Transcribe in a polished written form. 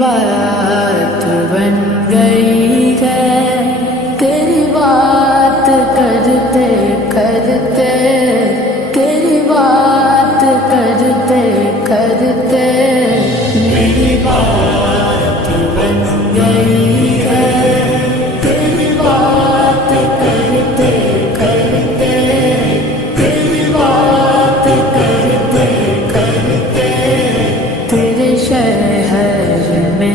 بات بن گئی ہے، تیری بات کرتے کرتے، تیری بات کرتے کرتے میری بات بن گئی ہے، تیری بات کرتے کرتے، تیری بات کرتے کرتے، تیرے شہر میں